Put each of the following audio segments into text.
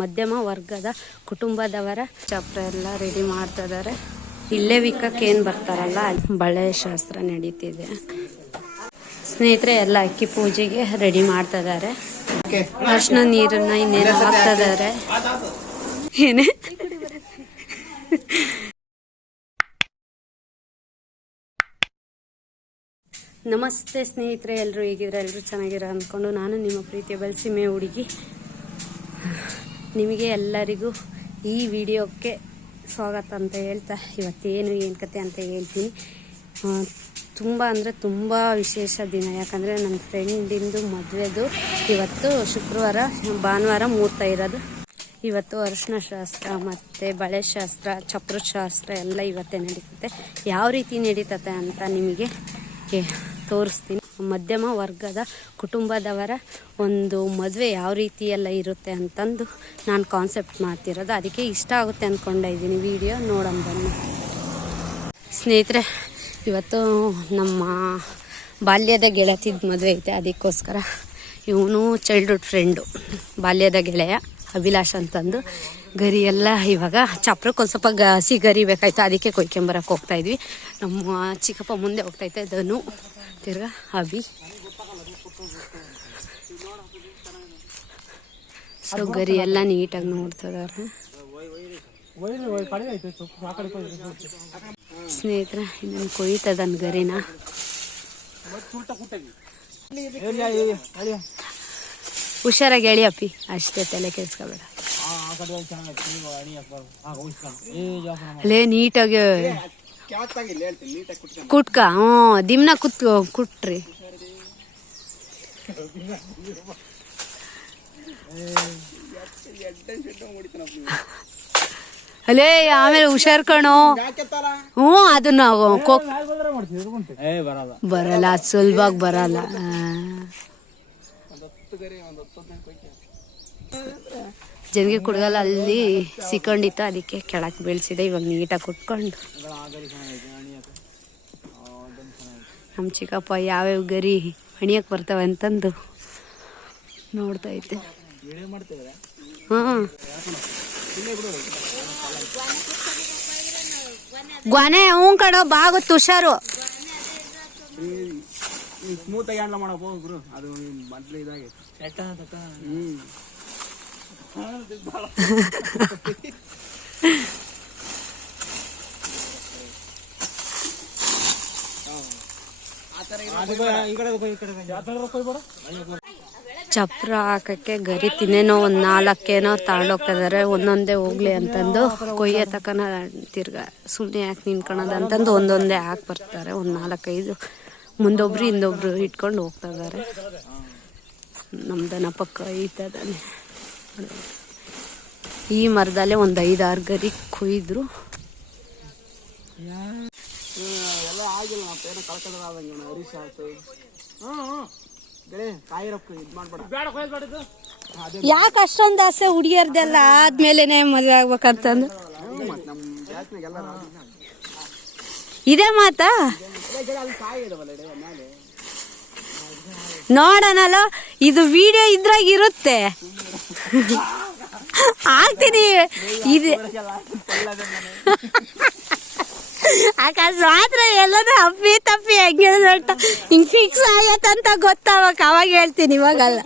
ಮಧ್ಯಮ ವರ್ಗದ ಕುಟುಂಬದವರ ಚಪ್ರ ಎಲ್ಲ ರೆಡಿ ಮಾಡ್ತಾ ಇದ್ದಾರೆ. ಇಲ್ಲೇ ವಿಕ್ಕಕ್ಕೆ ಏನ್ ಬರ್ತಾರಲ್ಲ ಬಳೆ ಶಾಸ್ತ್ರ ನಡೀತಿದೆ. ಸ್ನೇಹಿತರೆ ಎಲ್ಲ ಅಕ್ಕಿ ಪೂಜೆಗೆ ರೆಡಿ ಮಾಡ್ತಾ ಇದ್ದಾರೆ. ಅರ್ಶಿನ ನೀರನ್ನ ಇನ್ನೇನು ಹಾಕ್ತಾ ಇದ್ದಾರೆ. ಏನೇ ನಮಸ್ತೆ ಸ್ನೇಹಿತರೆ, ಎಲ್ಲರೂ ಹೇಗಿದ್ರೆ ಎಲ್ಲರೂ ಚೆನ್ನಾಗಿರೋ ಅಂದ್ಕೊಂಡು ನಾನು ನಿಮ್ಮ ಪ್ರೀತಿಯ ಬಲ್ಸಿಮೆ ಹುಡುಗಿ ನಿಮಗೆ ಎಲ್ಲರಿಗೂ ಈ ವಿಡಿಯೋಕ್ಕೆ ಸ್ವಾಗತ ಅಂತ ಹೇಳ್ತಾ ಇವತ್ತೇನು ಏನು ಕತೆ ಅಂತ ಹೇಳ್ತೀನಿ. ತುಂಬ ಅಂದರೆ ತುಂಬ ವಿಶೇಷ ದಿನ. ಯಾಕಂದರೆ ನನ್ನ ಫ್ರೆಂಡಿಂದು ಮದುವೆದು ಇವತ್ತು ಶುಕ್ರವಾರ, ಭಾನುವಾರ ಮುಹೂರ್ತ ಇರೋದು. ಇವತ್ತು ಅರಿಶಿನ ಶಾಸ್ತ್ರ ಮತ್ತು ಬಳೆ ಶಾಸ್ತ್ರ, ಚಪ್ರ ಶಾಸ್ತ್ರ ಎಲ್ಲ ಇವತ್ತೇ ನಡೀತದೆ. ಯಾವ ರೀತಿ ನಡೀತದೆ ಅಂತ ನಿಮಗೆ ತೋರಿಸ್ತೀನಿ. ಮಧ್ಯಮ ವರ್ಗದ ಕುಟುಂಬದವರ ಒಂದು ಮದುವೆ ಯಾವ ರೀತಿ ಎಲ್ಲ ಇರುತ್ತೆ ಅಂತಂದು ನಾನು ಕಾನ್ಸೆಪ್ಟ್ ಮಾಡ್ತಿರೋದು. ಅದಕ್ಕೆ ಇಷ್ಟ ಆಗುತ್ತೆ ಅಂದ್ಕೊಂಡಿದ್ದೀನಿ. ವಿಡಿಯೋ ನೋಡೋಣ ಬನ್ನಿ ಸ್ನೇಹಿತರೆ. ಇವತ್ತು ನಮ್ಮ ಬಾಲ್ಯದ ಗೆಳತಿದ ಮದುವೆ ಐತೆ. ಅದಕ್ಕೋಸ್ಕರ ಇವನು ಚೈಲ್ಡ್ಹುಡ್ ಫ್ರೆಂಡು, ಬಾಲ್ಯದ ಗೆಳೆಯ ಅಭಿಲಾಷ್ ಅಂತಂದು. ಗರಿ ಎಲ್ಲ ಇವಾಗ ಚಪ್ರಕ್ಕೆ ಒಂದು ಸ್ವಲ್ಪ ಹಸಿ ಗರಿ ಬೇಕಾಯ್ತು, ಅದಕ್ಕೆ ಕೊಯ್ಕೊಂಬರಕ್ಕೆ ಹೋಗ್ತಾಯಿದ್ವಿ. ನಮ್ಮ ಚಿಕ್ಕಪ್ಪ ಮುಂದೆ ಹೋಗ್ತೈತೆ, ಧನು ತಿರ್ಗಾ ಅಭಿ. ಸೊ ಗರಿ ಎಲ್ಲ ನೀಟಾಗಿ ನೋಡ್ತಿದ್ದಾರೆ ಸ್ನೇಹಿತರೆ. ಇದನ್ನು ಕೊಯ್ತದನ್ ಗರಿನ. ಹುಷಾರಾಗಿ ಎಳಿ ಅಪ್ಪಿ, ಅಷ್ಟೇ ತಲೆ ಕೆಡ್ಸ್ಕೊಬೇಡ. ಅಲ್ಲೇ ನೀಟಾಗಿ ಕುಟ್ಕ. ದಿಮ್ನ ಕುಟ್ರಿ. ಅಲ್ಲೇ ಆಮೇಲೆ ಹುಷಾರ್ ಕಣೋ. ಅದನ್ನ ಬರಲ್ಲ, ಸುಲಭವಾಗಿ ಬರಲ್ಲ. ಜನ್ಗೆ ಕುಡ್ಗಲ್ಲ ಅಲ್ಲಿ ಸಿಕ್ಕೊಂಡಿತ್ತು, ಅದಕ್ಕೆ ಕೆಳಕ್ಕೆ ಬೀಳ್ಸಿದೆ. ಇವಾಗ ನೀಟಾಗಿ ಕುಟ್ಕೊಂಡು ನಮ್ಮ ಚಿಕ್ಕಪ್ಪ ಯಾವ್ಯಾವ ಗರಿ ಹಣಿಯಕ್ಕೆ ಬರ್ತವೆ ಅಂತಂದು ನೋಡ್ತಾ ಇದ್ದೆ. ಗೊನೆ ಹ್ಞೂ ಕಣೋ, ಬಾಗುತ್ತು, ಹುಷಾರು. ಚಪ್ರ ಹಾಕಕ್ಕೆ ಗರಿ ತಿನ್ನೇನೋ ಒಂದು 4 ತಗೊಂಡೋಗ್ತಾ ಇದಾರೆ. ಒಂದೊಂದೇ ಹೋಗ್ಲಿ ಅಂತಂದು ಕೊಯ್ಯ ತಕನ ತಿರ್ಗಾ ಸುಮ್ಮನೆ ಯಾಕೆ ನಿನ್ಕೊಳೋದು ಅಂತಂದು ಒಂದೊಂದೇ ಹಾಕಿ ಬರ್ತಾರೆ. ಒಂದು 4-5 ಮುಂದೊಬ್ರು ಹಿಂದೊಬ್ರು ಇಟ್ಕೊಂಡು ಹೋಗ್ತಾ ಇದ್ದಾರೆ. ನಮ್ದನ ಪಕ್ಕ ಐತದಾನೆ. ಈ ಮರದಲ್ಲೇ ಒಂದು 5-6 ಗರಿ ಕೊಯ್ದ್ರು. ಯಾಕೆ ಅಷ್ಟೊಂದು ಆಸೆ ಹುಡುಗಿಯರ್ದೆಲ್ಲ ಆದ್ಮೇಲೆನೆ ಮದುವೆ ಆಗ್ಬೇಕಂತಂದು ಇದೇ ಮಾತಾ? ನೋಡೋಣಲ್ಲ, ಇದು ವಿಡಿಯೋ ಇದ್ರಾಗ ಇರುತ್ತೆ, ಆಗ್ತೀನಿ. ಇದು ಅಕಸ್ಮಾತ್ರ ಎಲ್ಲರೂ ಅಪ್ಪಿ ತಪ್ಪಿ ಹೆಂಗೆ ಹಿಂಗ್ ಫಿಕ್ಸ್ ಆಗತ್ತಂತ ಗೊತ್ತಾವಾಗ ಅವಾಗ ಹೇಳ್ತೀನಿ, ಇವಾಗಲ್ಲ.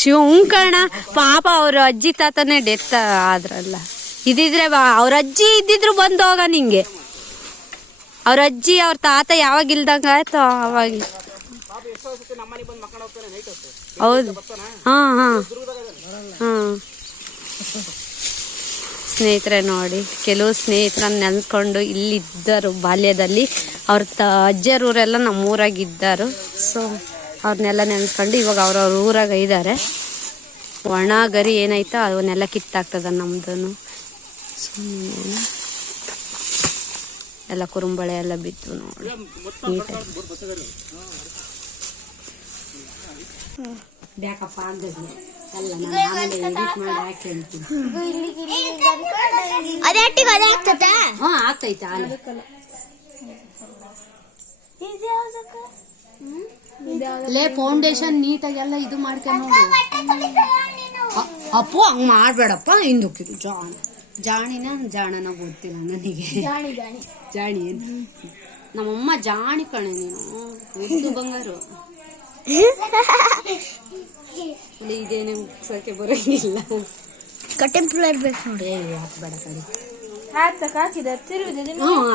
ಶಿವಂಕಣ ಪಾಪ ಅವ್ರ ಅಜ್ಜಿ ತಾತನೇ ಡೆತ್ ಆದ್ರಲ್ಲ. ಇದಿದ್ರೆ ಅವ್ರ ಅಜ್ಜಿ ಇದ್ದಿದ್ರು ಬಂದು ಹೋಗ ನಿಂಗೆ. ಅವ್ರ ಅಜ್ಜಿ ಅವ್ರ ತಾತ ಯಾವಾಗ ಇಲ್ದಂಗ ಆಯ್ತು ಅವಾಗ. ಹೌದು. ಸ್ನೇಹಿತರೆ ನೋಡಿ, ಕೆಲವು ಸ್ನೇಹಿತರನ್ನ ನೆನ್ಸ್ಕೊಂಡು ಇಲ್ಲಿದ್ದರು ಬಾಲ್ಯದಲ್ಲಿ. ಅವ್ರ ಅಜ್ಜರೂರೆಲ್ಲ ನಮ್ಮೂರಾಗಿದ್ದರು. ಸೊ ಅವ್ರನ್ನೆಲ್ಲ ನೆನ್ಸ್ಕೊಂಡು ಇವಾಗ ಅವ್ರವ್ರ ಊರಾಗ ಇದ್ದಾರೆ. ಒಣ ಗರಿ ಏನಾಯ್ತಾ ಅವನ್ನೆಲ್ಲ ಕಿತ್ತಾಗ್ತದ ನಮ್ದು. ಸುಮ್ಮನೆ ಎಲ್ಲ ಕುರುಂಬಳೆ ಎಲ್ಲ ಬಿತ್ತು ನೋಡಿ ನೀಟಾಗಿ. ಬ್ಯಾಕಪ್ಪ ಆಗದೆ ಅಲ್ಲ, ನಾನು ಆಮೇಲೆ ಎಡಿಟ್ ಮಾಡಿ ಹಾಕಿ ಹೇಳ್ತೀನಿ. ಆಗ್ತೈತೆ ಲೇ ಫೌಂಡೇಶನ್ ನೀಟಾಗೆಲ್ಲ ಇದು ಮಾಡ್ಕೊಂಡು ನೋಡು. ಅಪ್ಪು ಹಂಗ್ ಮಾಡ್ಬೇಡಪ್ಪ ಹಿಂದೋಗ್ತಿದ್ರು ಜಾಣಿನ ಜಾಣನ ಗೊತ್ತಿಲ್ಲ ನನಗೆ. ಜಾಣಿ ಏನು ನಮ್ಮಮ್ಮ ಜಾಣಿ ಕಣೆ ನೀನು ಉದ್ದು ಬಂಗಾರು. ಇದೇನೆ ಮುಗ್ಸಕ್ಕೆ ಬರೋಂಗಿಲ್ಲ. ಕಟ್ಟೆಂಪ್ಲ ಇರ್ಬೇಕು ನೋಡಿ. ಹಾಕ್ಬೇಡ ಕಡೆ ಹಾಕಿದ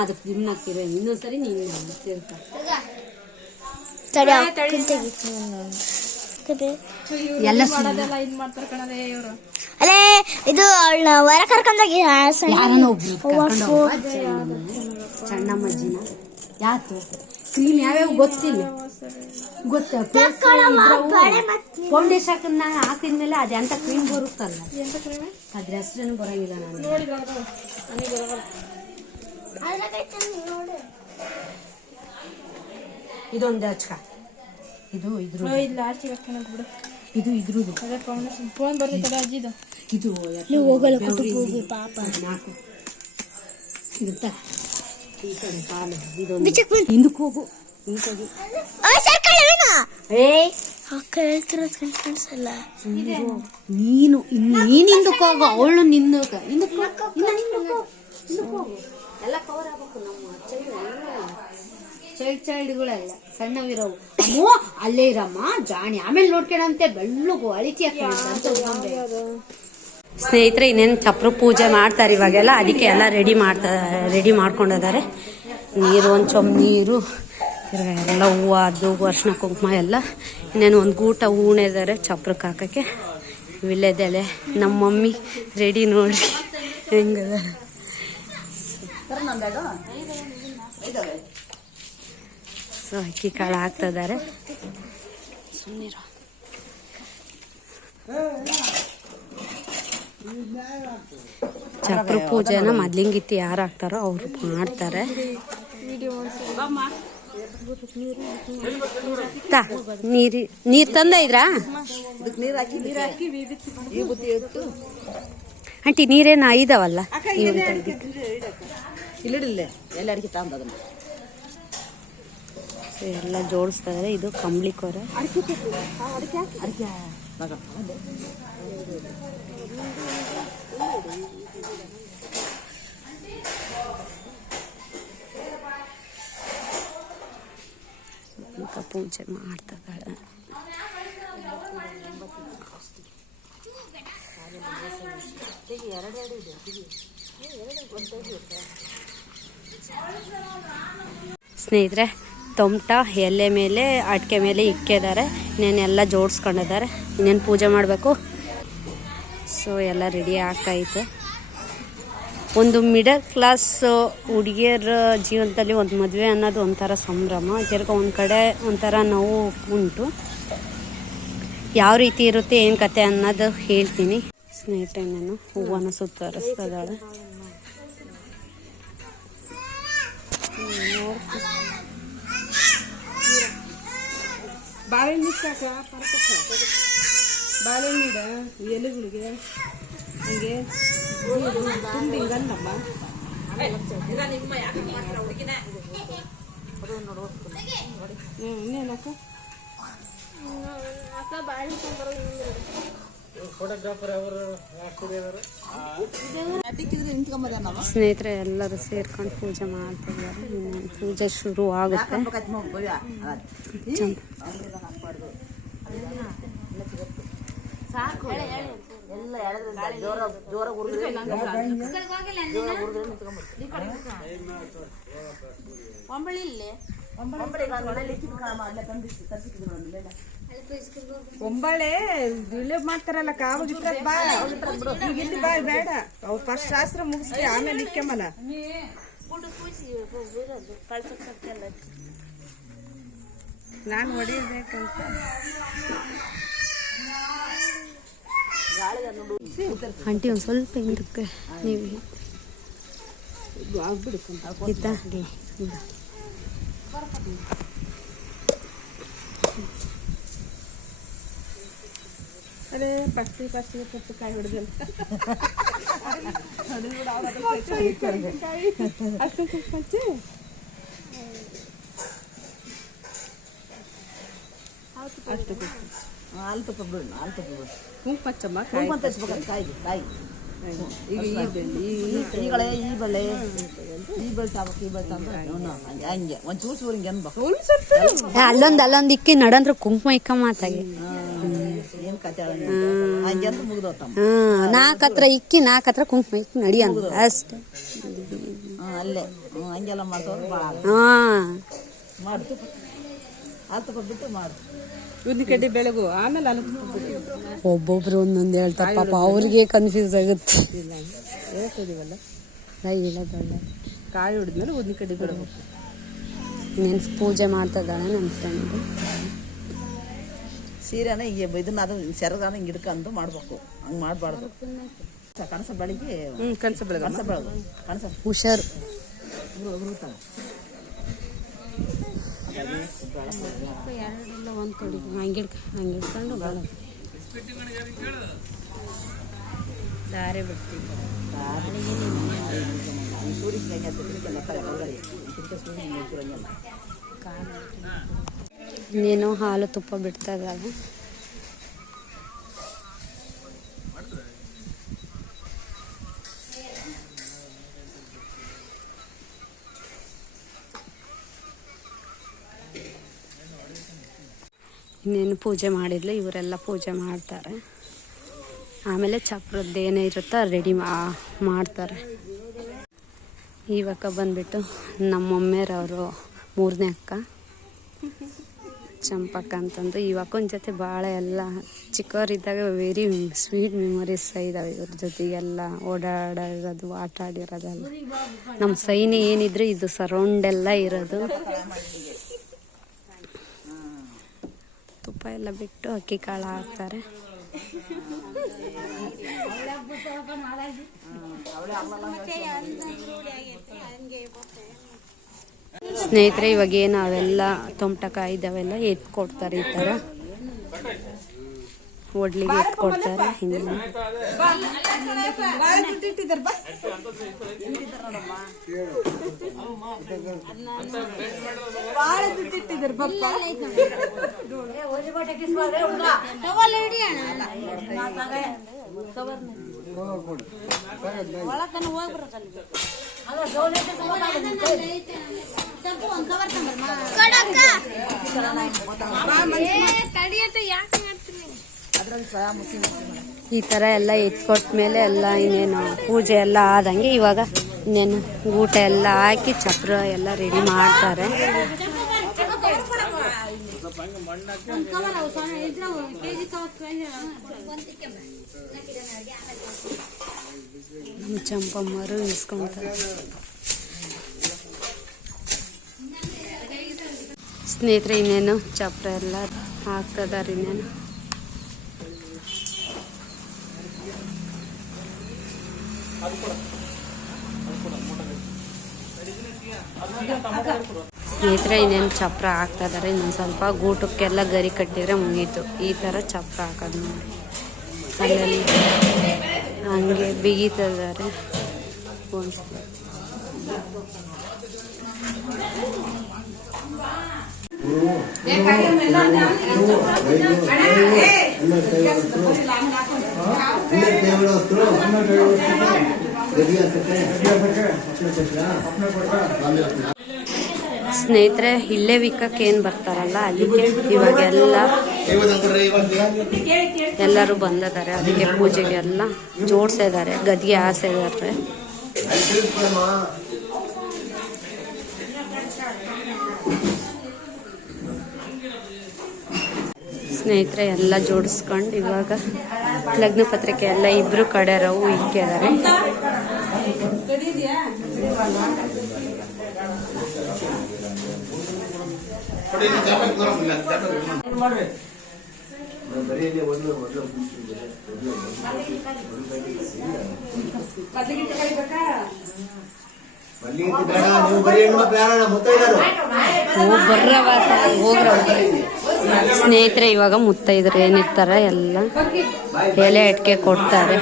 ಅದಕ್ಕೆ ದಿನಕ್ಕಿರ ಇನ್ನೊಂದ್ಸರಿ ನೀನು ತಿರ್ತ ಎಲ್ಲ ಅಲ್ಲೇ ಇದು ಹೊರ ಕರ್ಕೊಂಡಾಗ ಯಾರನ್ನ ಒಬ್ರು ಸಣ್ಣಮ್ಮಜ್ಜಿನ ಯಾತು ಕ್ರೀಮ್ ಯಾವ್ಯಾವ ಗೊತ್ತಿಲ್ಲ ಫೌಂಡೇಶನ್ ಹಾಕಿದ್ಮೇಲೆ ಅದ ಎಂತ ಕ್ರೀಮ್ ಬರುತ್ತಲ್ಲ ಅದ್ರ ಹೆಸರೇನು ಬರಂಗಿಲ್ಲ ನಾನು. ಇದೊಂದು ಹಚ್ಕ ಇದು ಇದ್ರದ್ದು ಫೋನ್ ಬರ್ತದೆ ಅಜ್ಜಿದು. ಇದು ಪಾಪ ನಾಲ್ಕು ಇದು ಈ ಕಡೆ ಕಾಲು ಇದೊಂದು ಹಿಂದಕ್ಕೆ ಹೋಗು ನೀನು ಹಿಂದಕ್ಕೆ ಹೋಗು ಅವಳು ನಿಂದಕ್ಕೆ ಎಲ್ಲ ಕವರ್ ಆಗ್ಬೇಕು. ನಮ್ಮ ಚೈಲ್ಡ್ಗಳೆಲ್ಲ ಸಣ್ಣವಿರೋವು ಅಮ್ಮೋ ಅಲ್ಲೇ ಇರಮ್ಮ ಜಾಣಿ ಆಮೇಲೆ ನೋಡ್ಕೊಳಂತೆ ಬೆಳ್ಳಗು ಅಳಿತಿ ಅಂತ. ಸ್ನೇಹಿತರೆ ಇನ್ನೇನು ಚಪ್ರ ಪೂಜೆ ಮಾಡ್ತಾರೆ ಇವಾಗೆಲ್ಲ, ಅದಕ್ಕೆ ಎಲ್ಲ ರೆಡಿ ಮಾಡ್ಕೊಂಡಿದ್ದಾರೆ. ನೀರು ಒಂದು ಚೊಂಬು ನೀರು ಎಲ್ಲ ಹೂವು ಅದು ಅರ್ಶಿನ ಕುಂಕುಮ ಎಲ್ಲ ಇನ್ನೇನು ಒಂದು ಗೂಟ ಹೂಣಿದ್ದಾರೆ ಚಪ್ರಕ್ಕೆ ಹಾಕೋಕ್ಕೆ. ವಿಳ್ಯದೆಲೆ ನಮ್ಮ ಮಮ್ಮಿ ರೆಡಿ ನೋಡ್ರಿ ಹೆಂಗದ. ಸೊ ಅಕ್ಕಿ ಕಾಳು ಹಾಕ್ತಿದ್ದಾರೆ. ಸುಮ್ಮನಿರು. ಚಪ್ರ ಪೂಜೆನ ಮೊದ್ಲಿಂಗಿತ್ತಿ ಯಾರು ಹಾಕ್ತಾರೋ ಅವ್ರು ಮಾಡ್ತಾರೆ. ನೀರ್ ತಂದ ಇದ್ರಾ ಆಂಟಿ? ನೀರೇನು ಐದವಲ್ಲ ಎಲ್ಲ ಜೋಡಿಸ್ತಾ ಇದಾರೆ. ಇದು ಕಂಬ್ಳಿ ಕೊರೆ. ಪೂಜೆ ಮಾಡ್ತಿದ್ದಾಳೆ. ಸ್ನೇಹಿತರೆ ತೊಮಟ ಎಲೆ ಮೇಲೆ ಅಡಿಕೆ ಮೇಲೆ ಇಕ್ಕಿದ್ದಾರೆ. ಇನ್ನೇನೆಲ್ಲ ಜೋಡಿಸ್ಕೊಂಡಿದ್ದಾರೆ. ಇನ್ನೇನು ಪೂಜೆ ಮಾಡಬೇಕು. ಸೊ ಎಲ್ಲ ರೆಡಿ ಆಗ್ತಾಯಿತ್ತು. ಒಂದು ಮಿಡಲ್ ಕ್ಲಾಸ್ ಹುಡುಗಿಯರ ಜೀವನದಲ್ಲಿ ಒಂದು ಮದುವೆ ಅನ್ನೋದು ಒಂಥರ ಸಂಭ್ರಮ. ತಿರ್ಗ ಒಂದು ಕಡೆ ಒಂಥರ ನೋವು ಉಂಟು. ಯಾವ ರೀತಿ ಇರುತ್ತೆ ಏನು ಕತೆ ಅನ್ನೋದು ಹೇಳ್ತೀನಿ. ಸ್ನೇಹಿತರೆ ನಾನು ಹೂವನ್ನು ಸುತ್ತರಿಸ್ತಿದ್ದಾಳೆ. ಬಾಳೆಹಣ್ಣು ಬಾಳೆಹಣ್ಣಿಡ ಎಲೆಗಳಿಗೆ ಹಂಗೆ ಹಿಂಗಲ್ಲಮ್ಮ. ಇನ್ನೇನಕ್ಕ ಸ್ನೇಹಿತರೆ ಎಲ್ಲರೂ ಸೇರ್ಕೊಂಡು ಪೂಜೆ ಮಾಡ್ತಿದ್ದಾರೆ. ಪೂಜೆ ಶುರು ಆಗುತ್ತೆ. ಒಂಬಳೆ ಇಳೆ ಮಾಡ್ತಾರಲ್ಲ ಕಾವಾಗಿಟ್ಟ ಬಾ ಇಲ್ಲಿ ಬಾ ಬೇಡ. ಅವ್ರು ಫಸ್ಟ್ ಶಾಸ್ತ್ರ ಮುಗಿಸ್ಲಿ ಆಮೇಲೆ ಇಕ್ಕಮ್ಮಲ್ಲ. ನಾನು ಹೊಡಿಬೇಕಂತ ಆಂಟಿ ಒಂದು ಸ್ವಲ್ಪ ಹಿಂದಕ್ಕೆ ನೀವು ಇದ್ದಾಗಲಿ ಅದೇ ಫಸ್ಟಿಗೆ ಪತ್ತು ಕಾಯಿ ಹೊಡೆದಲ್ಲ ಅಷ್ಟು ಹಚ್ಚಿ ಅಷ್ಟು ಹಾಲು ತುಪ್ಪ ಬಿಡು, ಹಾಲು ತುಪ್ಪ ಬಿಡು. ಕುಂಕುಮ ಹಚ್ಚಮ್ಮ, ಕುಂಕುಮ ತರಿಸ್ಬೇಕಾದ್ರೆ ಕಾಯಿಗೆ ಕಾಯಿ ಈಗ ಈ ಬೆಳ್ಳಿ ಈಗಳೇ ಈ ಬಳ್ಳೆ ತಾಬೇಕು ಈ ಬಳ್ಳಿ ತಾಂಬ ಹಂಗೆ ಒಂಚೂರು ಚೂರು ಹಿಂಗೆ ಅನ್ಬೇಕು. ಅಲ್ಲೊಂದು ಇಕ್ಕಿ ನಡಂದ್ರ ಕುಂಕುಮ ಇಕ್ಕ ಮಾತಾಗಿ ಏನು ಕತೆ ಹಂಗೆ ಅಂತ ಮುಗ್ದೋತಮ್ಮ. 4 ಹತ್ರ ಇಕ್ಕಿ 4 ಹತ್ರ ಕುಂಕುಮ ಇಕ್ಕಿ ನಡಿ ಅಂತ ಅಷ್ಟೇ. ಅಲ್ಲೇ ಹಂಗೆಲ್ಲ ಮಾಡ್ತವ್ರು ಭಾಳ ಮಾಡು. ಹಾಲು ತುಪ್ಪ ಬಿಟ್ಟು ಮಾಡು. ಉದ್ದಿನ ಕಡ್ಡಿ ಬೆಳಗು, ಆಮೇಲೆ ಅಲ್ಲಿ ಒಬ್ಬೊಬ್ರು ಒಂದೊಂದು ಹೇಳ್ತಾರೆ ಪಾಪ, ಅವ್ರಿಗೆ ಕನ್ಫ್ಯೂಸ್ ಆಗುತ್ತೆ. ಹೇಳ್ತಿದೀವಲ್ಲ, ಹೇಳೋದಲ್ಲ. ಕಾಯಿ ಹೊಡೆದ್ಮೇಲೆ ಉದ್ದಿನ ಕಡ್ಡಿ ಬೆಳಗು. ನೆನ್ಸ್ ಪೂಜೆ ಮಾಡ್ತಾ ಇದ್ದಾಳೆ ನನ್ನ ಫ್ರೆಂಡ್. ಸೀರೆನ ಹಿಂಗೆ ಇದನ್ನ ಅದು ಸೆರಗಾನ ಹಿಂಗೆ ಹಿಡ್ಕೊಂಡು ಮಾಡ್ಬೇಕು, ಹಂಗೆ ಮಾಡಬಾರ್ದು. ಕನಸ ಬೆಳಿಗ್ಗೆ ಕನಸ ಬೆಳಗು, ಕನಸ ಬೆಳಗು, ಕನಸ ಹುಷಾರು. ಉಗುರುತ್ತಾಳೆ. ಎರಡೆಲ್ಲ ಒಂದು ಕಡೆ ಹಂಗಿಡ್ಕೊಂಡು ಬರ ದಾರೆ ಬಿಡ್ತೀವಿ. ಇನ್ನೇನೋ ಹಾಲು ತುಪ್ಪ ಬಿಡ್ತಾ ಇದ್ದಾವೆ. ಇನ್ನೇನು ಪೂಜೆ ಮಾಡಿದ್ಲು, ಇವರೆಲ್ಲ ಪೂಜೆ ಮಾಡ್ತಾರೆ. ಆಮೇಲೆ ಚಪ್ರದ್ದು ಏನೇ ಇರುತ್ತೋ ರೆಡಿ ಮಾಡ್ತಾರೆ. ಇವಾಗ ಬಂದ್ಬಿಟ್ಟು ನಮ್ಮ ಮಮ್ಮಿಯರವರು 3ನೇ ಅಕ್ಕ ಚಂಪಕ್ಕ ಅಂತಂದು. ಇವಕ್ಕನ ಜೊತೆ ಭಾಳ ಎಲ್ಲ ಚಿಕ್ಕವರಿದ್ದಾಗ ವೆರಿ ಸ್ವೀಟ್ ಮೆಮೊರೀಸ್ ಇದ್ದಾವೆ. ಇವ್ರ ಜೊತೆಗೆಲ್ಲ ಓಡಾಡೋದು, ಆಟ ಆಡಿರೋದೆಲ್ಲ. ನಮ್ಮ ಸೈನಿ ಏನಿದ್ರು ಇದು ಸರೌಂಡ್ ಎಲ್ಲ ಇರೋದು. ತುಪ್ಪ ಎಲ್ಲ ಬಿಟ್ಟು ಅಕ್ಕಿ ಕಾಳು ಹಾಕ್ತಾರೆ. ಸ್ನೇಹಿತರೆ, ಇವಾಗ ಏನು ಅವೆಲ್ಲ ತೊಮಟಕಾಯಿ ಇದಾವೆಲ್ಲ ಎತ್ಕೊಡ್ತಾರೆ. ಈ ಥರ ಒಡ್ಲಿಗೆ ಎತ್ಕೊಡ್ತಾರೆ. ಹಿಂಗೆ ಈ ಥರ ಎಲ್ಲ ಎತ್ಕೊಟ್ಮೇಲೆ ಎಲ್ಲ ಇನ್ನೇನು ಪೂಜೆ ಎಲ್ಲ ಆದಂಗೆ ಇವಾಗ ಇನ್ನೇನು ಊಟ ಎಲ್ಲ ಹಾಕಿ ಚಪ್ರ ಎಲ್ಲ ರೆಡಿ ಮಾಡ್ತಾರೆ. ಚಂಪಮ್ಮರು ಇಸ್ಕೊಂತಾರೆ. ಸ್ನೇಹಿತರೆ, ಇನ್ನೇನು ಚಪ್ರ ಎಲ್ಲ ಹಾಕ್ತದಾರೆ. ಇನ್ನೇನು ಸ್ನೇಹಿತರೆ, ಇನ್ನೇನು ಚಪ್ರ ಹಾಕ್ತಾ ಇದಾರೆ. ಇನ್ನೊಂದು ಸ್ವಲ್ಪ ಗೂಟಕ್ಕೆಲ್ಲ ಗರಿ ಕಟ್ಟಿದ್ರೆ ಮುಗೀತು. ಈ ಥರ ಚಪ್ರ ಹಾಕೋದು ನೋಡಿ, ಅಲ್ಲೆಲ್ಲ ಹಂಗೆ ಬಿಗಿತಾ ಇದ್ದಾರೆ. ಸ್ನೇಹಿತರೆ, ಇಲ್ಲೇ ವಿಕಕ್ಕೆ ಏನು ಬರ್ತಾರಲ್ಲ ಅದಕ್ಕೆ ಇವಾಗೆಲ್ಲ ಎಲ್ಲರೂ ಬಂದಿದ್ದಾರೆ. ಅದಕ್ಕೆ ಪೂಜೆಗೆಲ್ಲ ಜೋಡಿಸಿದ್ದಾರೆ, ಗದ್ಗೆ ಹಾಸಿದ್ದಾರೆ. ಸ್ನೇಹಿತರೆ, ಎಲ್ಲ ಜೋಡಿಸ್ಕೊಂಡು ಇವಾಗ ಲಗ್ನ ಪತ್ರಿಕೆ ಎಲ್ಲ ಇಬ್ರು ಕಡೆಯರವು ಇಕ್ಕಿದ್ದಾರೆ. ಸ್ನೇಹಿತರೆ, ಇವಾಗ ಮುತ್ತೈದ್ರು ಏನಿರ್ತಾರ ಎಲ್ಲ ಎಲೆ ಅಟ್ಕೆ ಕೊಡ್ತಾರೆ.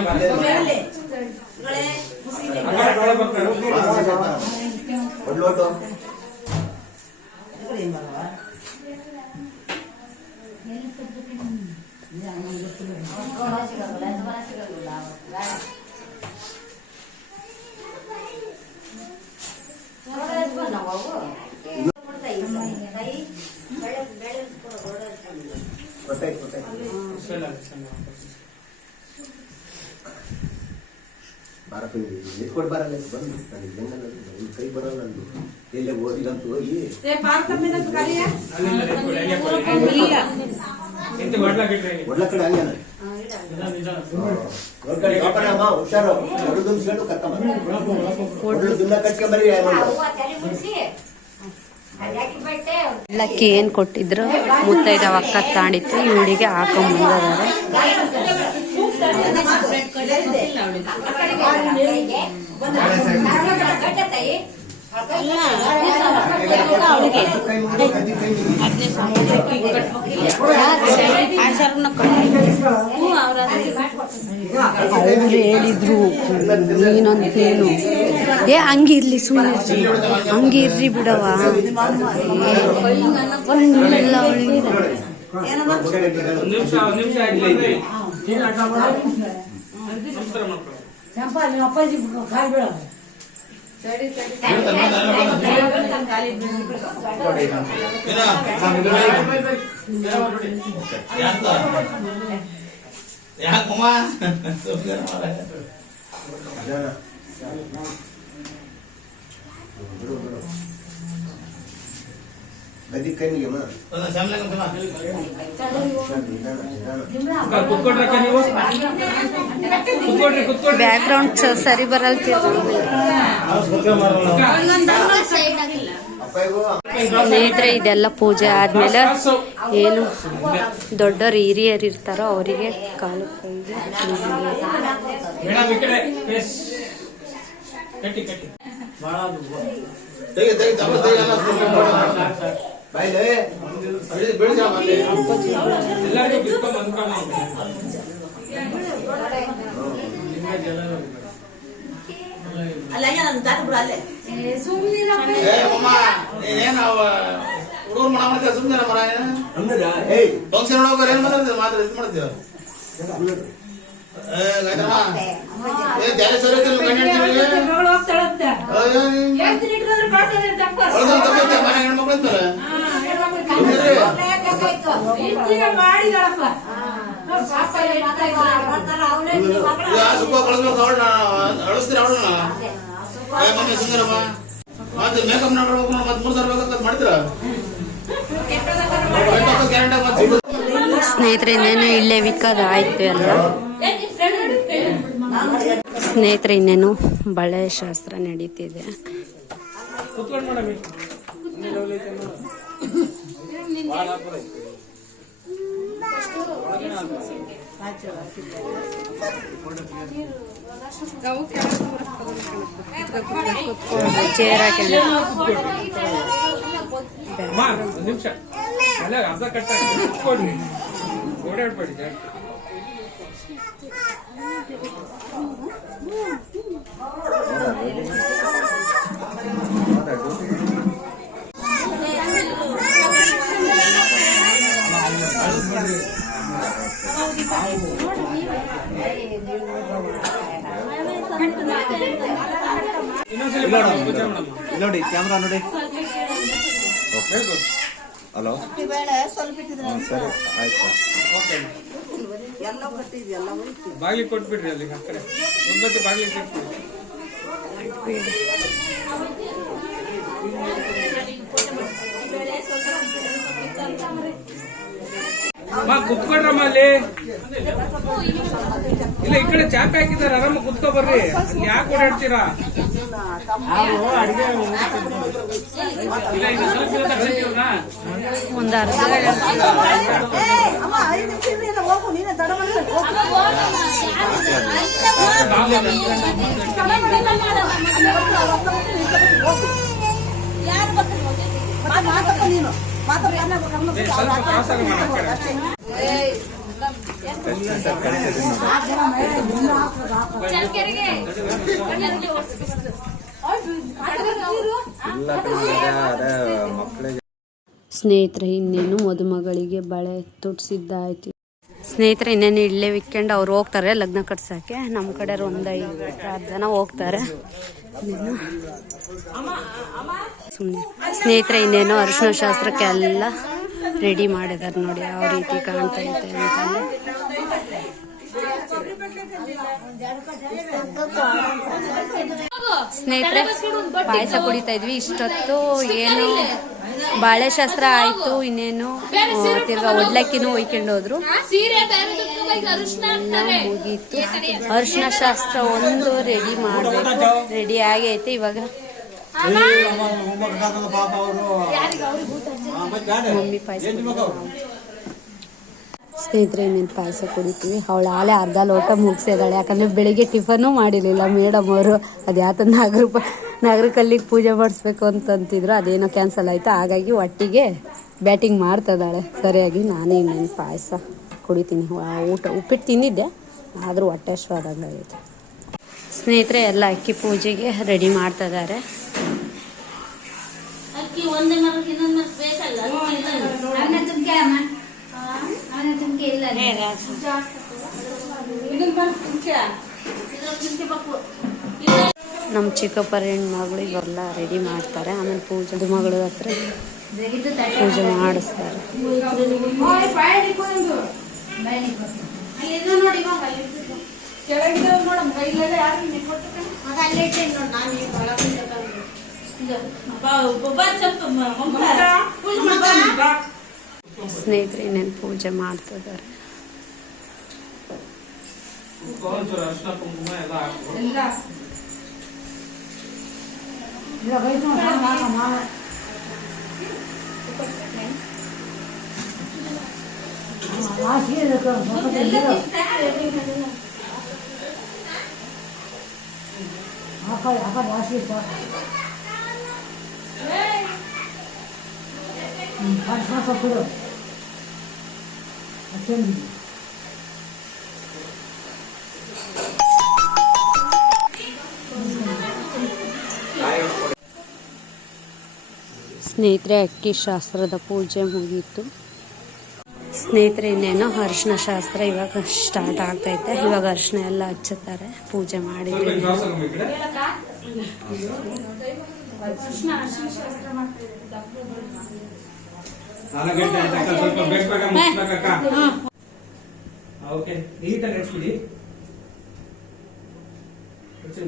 ಎತ್ಕೊಂಡು ಬರಲ್ಲ ಬಂದು ನನಗೆ ಬೆಂಗಲ್ಲ ಕೈ ಬರಲ್ಲ ಅಂದು ಎಲ್ಲೇ ಓದಿದಂತೂ ಹೋಗಿ ಒಳ್ಳ ಕಡೆ ಹಂಗೇನ ಹುಷಾರು ಎರಡು ದಿವ್ಸಗಳು ಕರ್ಕೊಂಬ ದಿನ ಕಟ್ಕೊಂಬರಿ ಎಲ್ಲಕ್ಕೆ ಏನು ಕೊಟ್ಟಿದ್ರು ಮುತ್ತೈದ ಅಕ್ಕ ತಾಂಡಿತ್ತು ಇವಳಿಗೆ ಹಾಕೊಂಬಂದಿದ್ದಾರೆ. ಅವ್ರು ಹೇಳಿದ್ರು ನೀನಂತೇನು ಹಂಗಿರ್ಲಿ ಸುಮ್ಮನೆ ಹಂಗಿರ್ರಿ ಬಿಡವ ಅಪ್ಪಾಜಿ ಕಾಲ್ ಬಿಡ ಯಾಕಮ್ಮ ಗದಿ ಕೈನಿಗೆ ಬ್ಯಾಕ್ ಗ್ರೌಂಡ್ ಸರಿ ಬರಲ್ಲ. ಸ್ನೇಹಿತರೆ, ಇದೆಲ್ಲ ಪೂಜೆ ಆದ್ಮೇಲೆ ಏನು ದೊಡ್ಡವರು ಹಿರಿಯರು ಇರ್ತಾರೋ ಅವರಿಗೆ ಕಾಲು ಹುಡುಗರು ಮಾಡಕ್ಕೆ ಸುಮ್ಮನೆ ಮರ ಫಂಕ್ಷನ್ ನೋಡೋಕೆ ಏನ್ ಮಾತ್ರ ಇದು ಮಾಡ್ತೀವ ಸುಬ್ಬ ಕಳಿಸ್ಬೇಕು ಅವಳನ್ನ ಅಳಿಸ್ತೀರ ಅವಳನ್ನ ಮಮ್ಮಿ ಸುಂದರಮ್ಮ ಮತ್ತೆ ಮೇಕಪ್ ಮಾಡ್ಬೇಕು ಮತ್ತೆ 3 ಸಾವಿರ ಬೇಕಾಗ್ತದೆ ಮಾಡ್ತೀರಾ ಸ್ನೇಹಿತರೆ, ಇನ್ನೇನು ಇಲ್ಲೇ ವಿಕ್ಕದ ಆಯ್ತು ಎಲ್ಲ. ಸ್ನೇಹಿತರೆ, ಇನ್ನೇನು ಬಳೆ ಶಾಸ್ತ್ರ ನಡೀತಿದೆ. ಚೇರ್ ಹಾಕಿ ಅರ್ಧ ಕಟ್ಟಾಡಿ ಓಡಾಡ್ಬೇಡಿ ನೋಡಿ ಕ್ಯಾಮ್ರಾ ನೋಡಿ. ಹಲೋ ಸರಿ ಆಯ್ತು. ಬಾಗಿಲು ಕೊಟ್ಬಿಡ್ರಿ ಅಲ್ಲಿ ಆ ಕಡೆ ಒಂಬತ್ತು ಬಾಗಿಲು ಕೊಟ್ಬಿಡ್ರಿ. ಕುತ್ಕೊಡ್ರಮ್ಮ ಅಲ್ಲಿ. ಇಲ್ಲ ಈ ಕಡೆ ಚಾಪೆ ಹಾಕಿದಾರೆ, ಆರಾಮ ಕುತ್ಕೊ ಬರ್ರಿ. ಯಾಕೆ ಓಡಾಡ್ತೀರಾ? ಒಂದು ಅರ್ಧ ಸ್ವಲ್ಪ ಕ್ರಾಸ್ ಆಗಿ ಸ್ನೇಹಿತರೆ, ಇನ್ನೇನು ಮದುಮಗಳಿಗೆ ಬಳೆ ತೊಡಿಸಿದ್ದಾಯ್ತು. ಸ್ನೇಹಿತರೆ ಇನ್ನೇನು ಇಲ್ಲೇ ವೀಕೆಂಡ್ ಅವ್ರು ಹೋಗ್ತಾರೆ ಲಗ್ನ ಕಟ್ಸೋಕ್ಕೆ. ನಮ್ಮ ಕಡೆ ಒಂದು 5-6 ಜನ ಹೋಗ್ತಾರೆ. ಸುಮ್ಮನೆ ಸ್ನೇಹಿತರೆ ಇನ್ನೇನು ಅರಿಶಿನ ಶಾಸ್ತ್ರಕ್ಕೆ ಎಲ್ಲ ರೆಡಿ ಮಾಡಿದ್ದಾರೆ ನೋಡಿ, ಯಾವ ರೀತಿ ಕಾಣ್ತಾ ಐತೆ ಅಂತಂದ್ರೆ. ಸ್ನೇಹಿತರೆ ಪಾಯಸ ಕುಡಿತಾ ಇದ್ವಿ. ಇಷ್ಟೊತ್ತು ಏನು ಬಾಳೆ ಶಾಸ್ತ್ರ ಆಯ್ತು, ಇನ್ನೇನು ತಿರ್ಗಾ ಒಡ್ಲಕ್ಕಿನೂ ಒಯ್ಕೊಂಡು ಹೋದ್ರು. ಮುಗೀತು. ಅರಿಶಿನ ಶಾಸ್ತ್ರ ಒಂದು ರೆಡಿ ಮಾಡ್ಬೇಕು, ರೆಡಿ ಆಗೈತೆ ಇವಾಗ. ಮಮ್ಮಿ ಪಾಯಸ ಸ್ನೇಹಿತರೆ ಇನ್ನೇನು ಪಾಯಸ ಕುಡಿತೀವಿ. ಅವಳು ಆಲೆ ಅರ್ಧ ಲೋಟ ಮುಗಿಸಿದಾಳೆ, ಯಾಕಂದ್ರೆ ಬೆಳಿಗ್ಗೆ ಟಿಫನ್ನು ಮಾಡಿರಲಿಲ್ಲ ಮೇಡಮ್ ಅವರು. ಅದು ಯಾತ ನಾಗರಕಲ್ಲಿಗೆ ಪೂಜೆ ಮಾಡಿಸ್ಬೇಕು ಅಂತಂತಿದ್ರು, ಅದೇನೋ ಕ್ಯಾನ್ಸಲ್ ಆಯ್ತು. ಹಾಗಾಗಿ ಒಟ್ಟಿಗೆ ಬ್ಯಾಟಿಂಗ್ ಮಾಡ್ತಿದ್ದಾಳೆ ಸರಿಯಾಗಿ. ನಾನೇ ಇನ್ನೇನು ಪಾಯಸ ಕುಡಿತೀನಿ. ಉಪ್ಪಿಟ್ಟು ತಿಂದಿದ್ದೆ, ಆದರೂ ಹೊಟ್ಟೆ ಅಶ್ವಾದಂಗೆ ಆಗೈತೆ. ಸ್ನೇಹಿತರೆ ಎಲ್ಲ ಅಕ್ಕಿ ಪೂಜೆಗೆ ರೆಡಿ ಮಾಡ್ತಿದ್ದಾರೆ. ನಮ್ಮ ಚಿಕ್ಕಪ್ಪರ ಹೆಣ್ಮಗಳು ಇವೆಲ್ಲ ರೆಡಿ ಮಾಡ್ತಾರೆ. ಆಮೇಲೆ ಪೂಜೆ ಮಗಳ ಹತ್ರ ಪೂಜೆ ಮಾಡಿಸ್ತಾರೆ. ಸ್ನೇಹಿತರೆ ಇನ್ನೇನು ಪೂಜೆ ಮಾಡ್ತಿದ್ದಾರೆ. ಅರಿಶಿನ ಕುಂಕುಮ ಎಲ್ಲ ಹಾಕ್ಬೋದು. ಸ್ನೇಹಿತರೆ ಅಕ್ಕಿ ಶಾಸ್ತ್ರದ ಪೂಜೆ ಮುಗೀತು. ಸ್ನೇಹಿತರೆ ಇನ್ನೇನು ಅರಿಶಿನ ಶಾಸ್ತ್ರ ಇವಾಗ ಸ್ಟಾರ್ಟ್ ಆಗ್ತೈತೆ. ಇವಾಗ ಅರಿಶಿನ ಎಲ್ಲ ಹಚ್ಚುತ್ತಾರೆ ಪೂಜೆ ಮಾಡಿದ್ರೆ.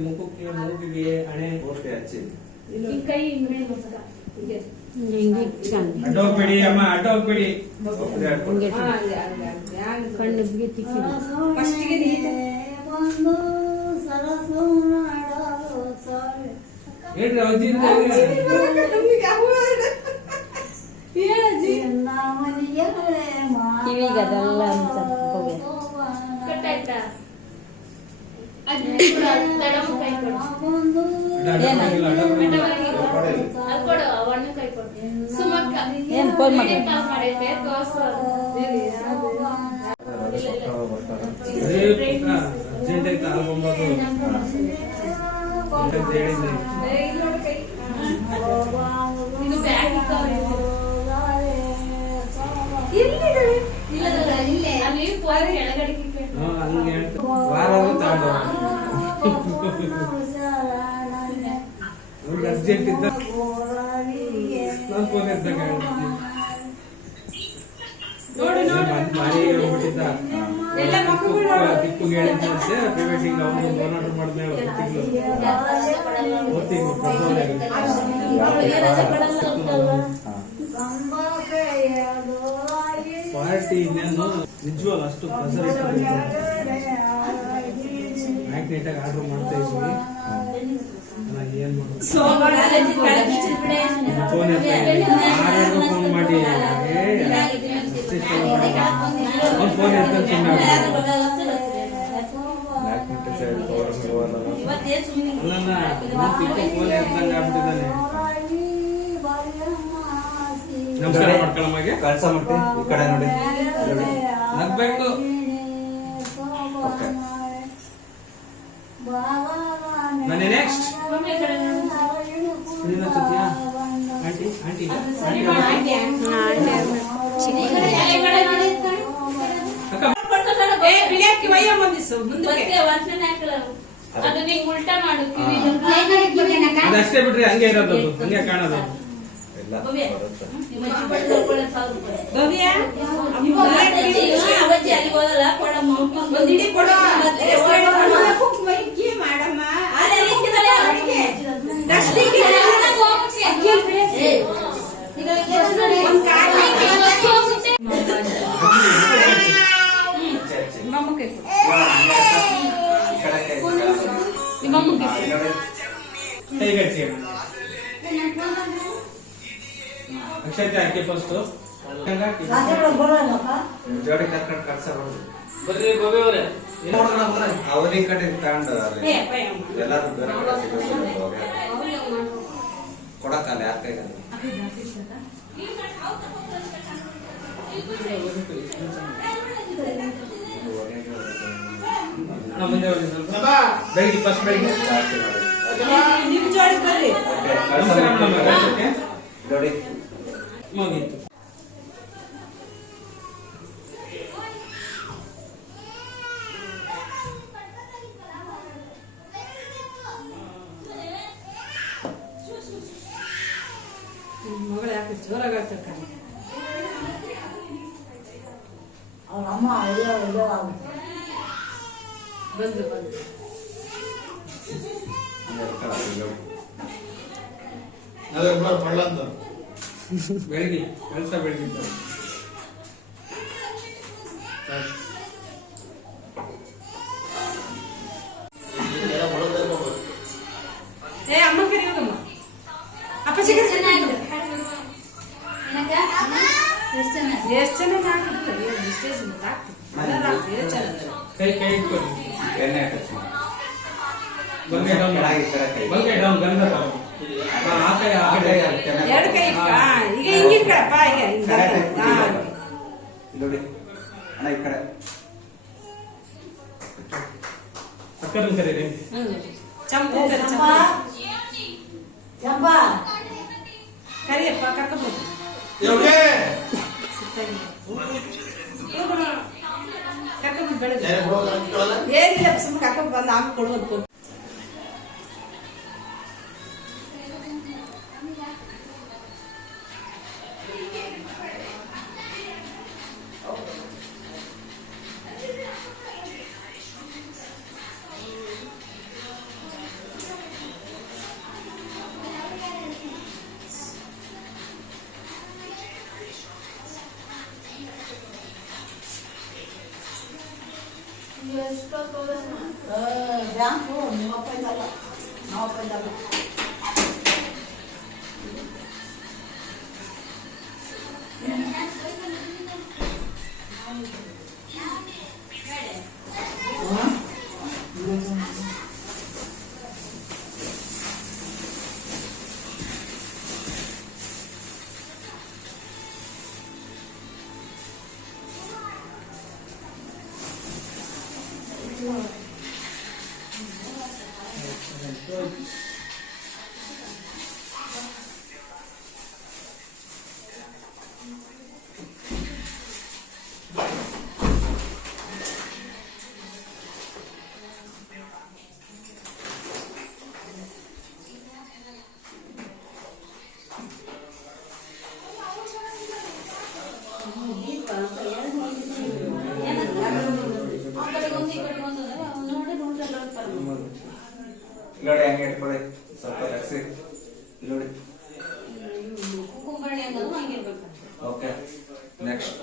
ಮುಖಕ್ಕೆ ಮೂಗಿಗೆ ಹಣೆ ಅಡ್ಡೋಗ್ಬೇಡಿ ಅಮ್ಮ, ಅಡ್ಡೋಗ್ಬೇಡಿ. ಕಣ್ಣಿಗೆ ತಿಕ್ಕಿ ಹೇಳ್ರಿ ಅಜ್ಜಿ ಕಿವಿಗದೆಲ್ಲ ಅನ್ಸೋವೆ. ಏನು ಫೋನ್ ಮಾಡಿ ಅರ್ಜೆಂಟ್ ಕಾಲ್ ಬಂಬೋದು ಹೇಳಿದ್ದೆ. ವಾರ ಅರ್ಜೆಂಟ್ ಇದ್ದ ನಾನು ಫೋನ್ ಇದ್ದಾಗ ಮಾರಿ ಹೋಗ್ಬಿಟ್ಟಿದ್ದ. ತಿಪ್ಪುಗೆ ಹೇಳಿದ್ದಂತೆ ಪ್ರೈವೇಟಿಗೆ ಅವನು ಫೋನ್ ಆರ್ಡರ್ ಮಾಡಿದೆ. ಪಾರ್ಟಿ ಇನ್ನೇನು ನಿಜವಲ್ಲ ಅಷ್ಟು ಪ್ರೆಸರ್ ನೈಟ್ ನೈಟಾಗಿ ಆರ್ಡರ್ ಮಾಡ್ತಾ ಇದ್ವಿ. ಏನ್ ಮಾಡೋದು, ಫೋನ್ ಫೋನ್ ಮಾಡಿ ಅವ್ನು ಫೋನ್ ಇರ್ತಾನೆ ಸುಮ್ಮನೆ ಫೋನ್ ಇರ್ದಂಗೆ ಆಗ್ಬಿಟ್ಟಿದ್ದಾನೆ. ನಮಸ್ಕಾರ ಮಾಡ್ಕೊಳ್ಳೋಮಗೆ ಕೆಲಸ ಮಾಡ್ತೀನಿ. ಈ ಕಡೆ ನೋಡಿ, ನಗ್ಬೇಕು. ನಾನೇ ನೆಕ್ಸ್ಟ್ ಆಂಟಿ ಆಂಟಿ ಅಕ್ಕ ಅದು ನೀ ಉಲ್ಟಾ ಮಾಡು ಅದಷ್ಟೇ ಬಿಟ್ರಿ ಹಂಗೆ ಇರೋದು ಅದು, ಹಂಗೆ ಕಾಣೋದು. ಎಲ್ಲ ಬರುತ್ತೆ. ಅವಜ್ಜಿ ಅಲ್ಲಿ ಹೋದಲ್ಲ ಕೊಡಮ್ಮ ಒಂದಿಡಿ ಕೊಡ ಮಾಡಮ್ಮ ಕೈಗಟ್ಟಿ ಅಕ್ಷತೆ ಹಾಕಿ ಫಸ್ಟ್ ಜೋಡಿ ಕರ್ಕೊಂಡು ಕಳ್ಸಬಾರ್ದು. ಬರ್ರಿ ಗೋಬಿ ಅವರೇ. ಅವ್ರಿಗೆ ಕಡೆ ತಗೊಂಡು ಎಲ್ಲಾರು ಬೇರೆ ಕಡೆ ಸಿಗೋದು ಕೊಡಕ್ಕಲ್ಲ ಯಾರ ಕೈಗಲ್ಲ. ಮುಂದೆ ಹೋಗಿ ಸ್ವಲ್ಪ ಬೆಳಿಗ್ಗೆ ಫಸ್ಟ್ ಬೆಳಿಗ್ಗೆ ಜಾಸ್ತಿ ಮಾಡಿ ನಿಮ್ ಜೋಡಿ ಬರ್ರಿ. ನೋಡಿ ಮುಗೀತು. ಮಗಳು ಯಾಕೆ ಜೋರಾಗ ಬಂದ್ರು ಬೆಳಿಗ್ಗೆ ಕೆಲಸ ಬೆಳಿಗ್ಗೆ ಏ ಅಮ್ಮ ಕರಿ ಹೋಗಮ್ಮ. ಅಪ್ಪಾಜಿ ಎಷ್ಟು ಚೆನ್ನಾಗಿ ಕೈ ಕೈ ಇಟ್ಕೊಳ್ಳಿ. ಎಣ್ಣೆ ಹಾಕಿ ಬಲ್ಗೆ ಡೌನ್ ಬಲ್ಗೆ ಡೌನ್ ಗಂಧ ಆ ಕೈ ಆ ಕಡೆ ಎರಡು ಕೈ ಈಗ ಹಿಂಗಿನ ಕಡಪ್ಪ ಈಗ ನೋಡಿ ಅಣ್ಣ ಈ ಕಡೆ ಅಕ್ಕನ ಕರೀರಿ. ಚಂಪು ಕರಿಯಪ್ಪ ಕರ್ಕೊಂಡು ಕರ್ಕೊಂಡು ಬೆಳೆದ ಏನಿಲ್ಲ ಸುಮ್ಮನೆ ಕರ್ಕೊಂಡು ಬಂದು ಆಮೇಲೆ ಕೊಡುವಂತ ಬ್ಯಾಂಕು ನಿಮ್ಮ ಅಪ್ಪ ಇದ್ದಲ್ಲ ನಮ್ಮ ಅಪ್ಪ ಇದ್ದಲ್ಲ. ನೋಡಿ ಹಂಗೆ ಇಟ್ಕೊಳ್ಳಿ ಸ್ವಲ್ಪ ಕಟ್ಸಿ ನೋಡಿ. ಓಕೆ ನೆಕ್ಸ್ಟ್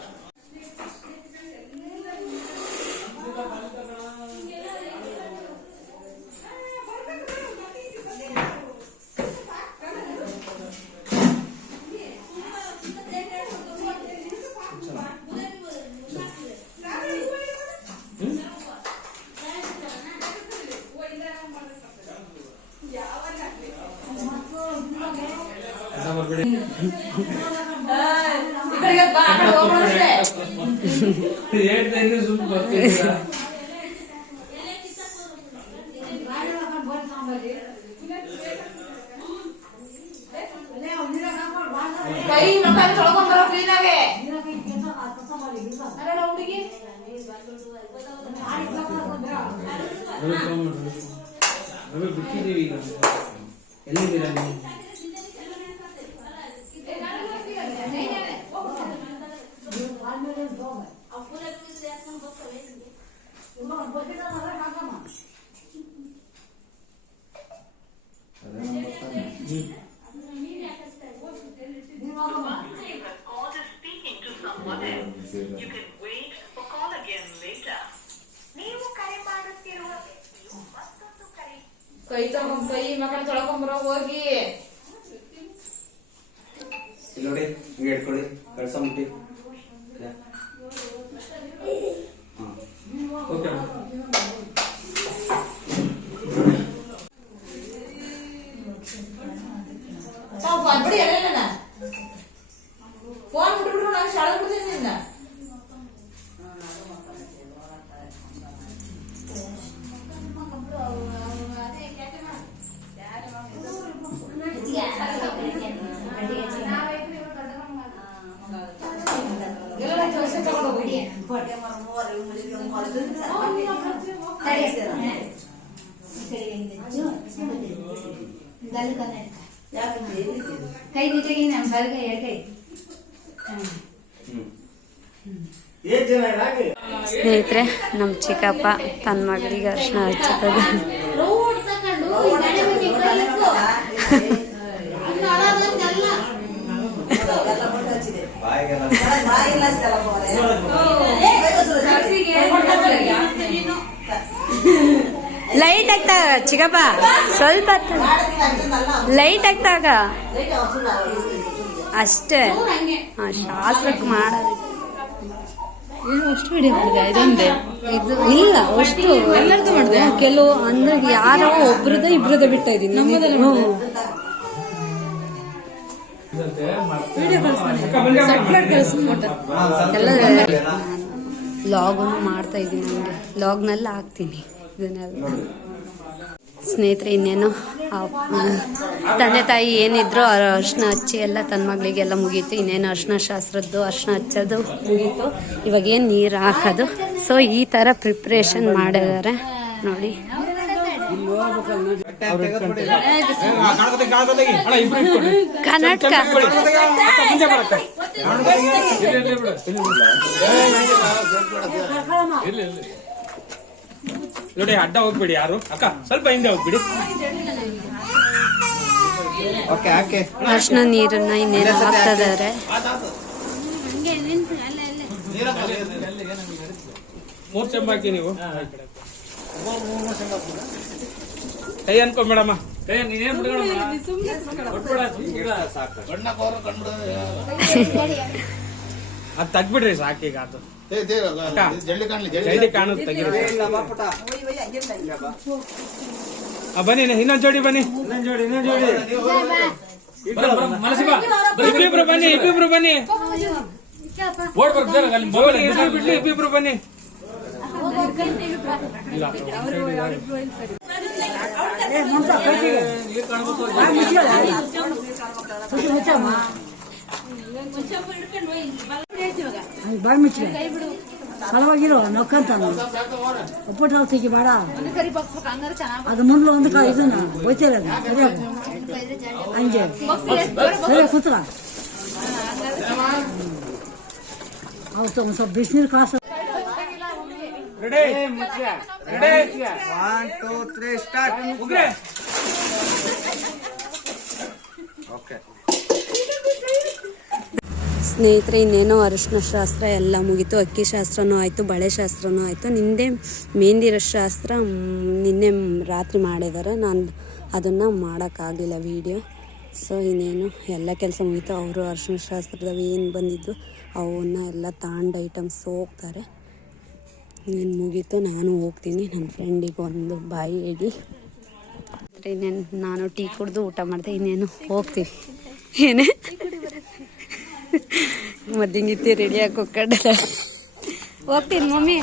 ಹೇಳ್ತಾ ಸುಮ್ಮನೆ ಬರ್ತಿದ್ದೀರಾ? ಕೈ ಮಕ್ಕ ತೊಳ್ಕೊಂಡ್ ಬರೋ ಕ್ಲೀನಾಗೆ ಹುಡುಗಿ ರವಿ ಬಿಟ್ಟಿದ್ದೀವಿ ಈಗ. ಎಲ್ಲಿದ್ದೀರಾ ನೀವು? ಕೈ ಮಕ್ಕ ತೊಳ್ಕೊಂಬರೋ ಹೋಗಿ. ಇಲ್ಲಿ ನೋಡಿ, ಹಿಂಗೆ ಇಟ್ಕೊಳ್ಳಿ, ಕಳ್ಸಂಬಿಟ್ಟು. ಓಕೆ ಬಿಡಿ ಎಲ್ಲ ಫೋನ್ ಬಿಟ್ಬಿಟ್ರು ನಾನು ಶಾಲೆ ಬಿಡ್ತೀನಿ ನಿನ್ನ. ಕೈ ಜೊತೆಗೆ ನಮ್ಮ ಬಲ್ಗ ಹೇಳ್ಕೈ. ಸ್ನೇಹಿತರೆ, ನಮ್ಮ ಚಿಕ್ಕಪ್ಪ ತನ್ನ ಮಗಳಿಗೆ ಅರ್ಶಿನ ಹಚ್ಚುತ್ತದೆ. ಲೈಟ್ ಆಗ್ತಾಗ ಚಿಕ್ಕಪ್ಪ, ಸ್ವಲ್ಪ ಲೈಟ್ ಆಗ್ತಾಗ ಅಷ್ಟೇ. ಶಾಸ್ತ್ರಕ್ಕೆ ಮಾಡೋದು ಅಷ್ಟು ವಿಡಿಯೋ ಮಾಡಿದೆ. ಇದೊಂದೇ ಇದು ಇಲ್ಲ, ಅಷ್ಟು ಎಲ್ಲರದ್ದು ಮಾಡಿದೆ. ಕೆಲವು ಅಂದ್ರೆ ಯಾರೋ ಒಬ್ರದ ಇಬ್ರದ ಬಿಡ್ತಾ ಇದೀನಿ. ಎಲ್ಲ ಲಾಗನ್ನು ಮಾಡ್ತಾ ಇದ್ದೀನಿ. ನನಗೆ ಲಾಗ್ನಲ್ಲಿ ಹಾಕ್ತೀನಿ ಇದನ್ನೆಲ್ಲ. ಸ್ನೇಹಿತರೆ, ಇನ್ನೇನು ತಂದೆ ತಾಯಿ ಏನಿದ್ರು ಅರ್ಶಿನ ಹಚ್ಚಿ ಎಲ್ಲ ತನ್ನ ಮಗಳಿಗೆಲ್ಲ ಮುಗೀತು. ಇನ್ನೇನು ಅರ್ಶಿನ ಶಾಸ್ತ್ರದ್ದು ಅರ್ಶಿನ ಹಚ್ಚೋದು ಮುಗೀತು. ಇವಾಗೇನು ನೀರು ಹಾಕೋದು. ಸೊ ಈ ಥರ ಪ್ರಿಪ್ರೇಷನ್ ಮಾಡಿದ್ದಾರೆ ನೋಡಿ. ಕರ್ನಾಟಕ ನೋಡಿ, ಅಡ್ಡ ಹೋಗ್ಬಿಡಿ ಯಾರು. ಅಕ್ಕ ಸ್ವಲ್ಪ ಹಿಂದೆ ಹೋಗ್ಬಿಡಿ. ಅರ್ಶಿನ ನೀರನ್ನ ಇನ್ನೇನು ಹಾಕ್ತಾ ಇದ್ದಾರೆ. ಮೂರ್ ಚೆಂಬ ಹಾಕಿ ನೀವು. ಕೈ ಅನ್ಕೊಂಬೇಡಮ್ಮ, ಕೈ ನೀನೇನ್ ಅದ್ ತಗ್ಬಿಡ್ರಿ ಸಾಕೀಗ. ಅದು ಜಲ್ದಿ ಕಾಣುತ್ತೆ, ತೆಗೀರಿ. ಬನ್ನಿ, ಇನ್ನೊಂದ್ ಜೋಡಿ ಬನ್ನಿ. ಇಬ್ಬಿಬ್ರು ಬನ್ನಿ, ಇಬ್ಬಿಬ್ರು ಬನ್ನಿ, ಇಬ್ಬಿಬ್ರು ಬನ್ನಿ. ಬಾಯಿ ಮುಚ್ಚ ಸಲವಾಗಿರೋ ನೊಕ್ಕಂತಾನು ಒಪ್ಪಟ್ಟು ತೆಗಿ ಬೇಡ. ಅದು ಮುಂದೆ ಒಂದು ಇದನ್ನ ಹೋಯ್ತಿರ ಸರಿಯಾಗ ಹಂಗೆ ಸರಿಯಾಗಿ ಕೂತ್ರ ಅವತ್ತು ಒಂದು ಸ್ವಲ್ಪ ಬಿಸಿನೀರು ಕಾಸು. ಸ್ನೇಹಿತರೆ, ಇನ್ನೇನೋ ಅರಿಶಿನ ಶಾಸ್ತ್ರ ಎಲ್ಲ ಮುಗೀತು. ಅಕ್ಕಿ ಶಾಸ್ತ್ರನೂ ಆಯಿತು, ಬಳೆ ಶಾಸ್ತ್ರನೂ ಆಯಿತು. ನಿನ್ನೆ ಮೆಹಂದಿ ಶಾಸ್ತ್ರ ನಿನ್ನೆ ರಾತ್ರಿ ಮಾಡಿದ್ದಾರೆ. ನಾನು ಅದನ್ನು ಮಾಡೋಕ್ಕಾಗಲಿಲ್ಲ ವೀಡಿಯೋ. ಸೊ ಇನ್ನೇನು ಎಲ್ಲ ಕೆಲಸ ಮುಗೀತು. ಅವರು ಅರಿಶಿನ ಶಾಸ್ತ್ರದ ಏನು ಬಂದಿದ್ದು ಅವನ್ನ ಎಲ್ಲ ತಗೊಂಡು ಐಟಮ್ಸ್ ಹೋಗ್ತಾರೆ. ಇನ್ನೇನು ಮುಗೀತು, ನಾನು ಹೋಗ್ತೀನಿ. ನನ್ನ ಫ್ರೆಂಡಿಗೆ ಒಂದು ಬಾಯಿ ಹೇಳಿ ಇನ್ನೇನು ನಾನು ಟೀ ಕುಡಿದು ಊಟ ಮಾಡಿದೆ. ಇನ್ನೇನು ಹೋಗ್ತೀವಿ. ಏನೇ ಮದ್ದಿಂಗಿತ್ತಿ ರೆಡಿ ಹಾಕಿ ಹೋಗ್ಕೊಂಡ್ರೆ ಹೋಗ್ತೀನಿ ಮಮ್ಮಿ.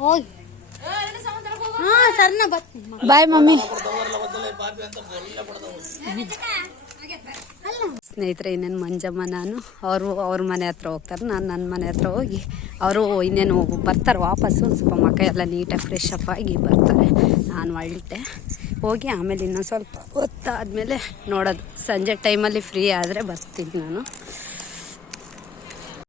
ಹೋಗಿ ಸರ್ನ ಬರ್ತೀನಿ. Bye mummy. ಸ್ನೇಹಿತರೆ, ಇನ್ನೇನು ಮಂಜಮ್ಮ ನಾನು ಅವ್ರ ಮನೆ ಹತ್ರ ಹೋಗ್ತಾರೆ, ನಾನು ನನ್ನ ಮನೆ ಹತ್ರ ಹೋಗಿ ಅವರು ಇನ್ನೇನು ಬರ್ತಾರೆ ವಾಪಸ್ಸು. ಒಂದು ಸ್ವಲ್ಪ ಮಕ್ಕ ಎಲ್ಲ ನೀಟಾಗಿ ಫ್ರೆಶ್ ಅಪ್ ಆಗಿ ಬರ್ತಾರೆ. ನಾನು ಹೊರಟೆ ಹೋಗಿ ಆಮೇಲೆ ಇನ್ನೊಂದು ಸ್ವಲ್ಪ ಹೊತ್ತಾದಮೇಲೆ ನೋಡೋದು. ಸಂಜೆ ಟೈಮಲ್ಲಿ ಫ್ರೀ ಆದರೆ ಬರ್ತೀನಿ ನಾನು.